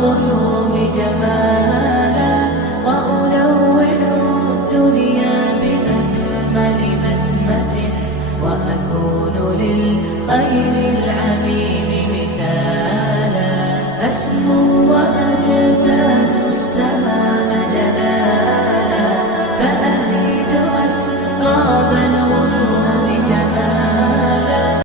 الغيوم جمالا، وألون الدنيا بأجمل بسمة، وأكون للخير العالم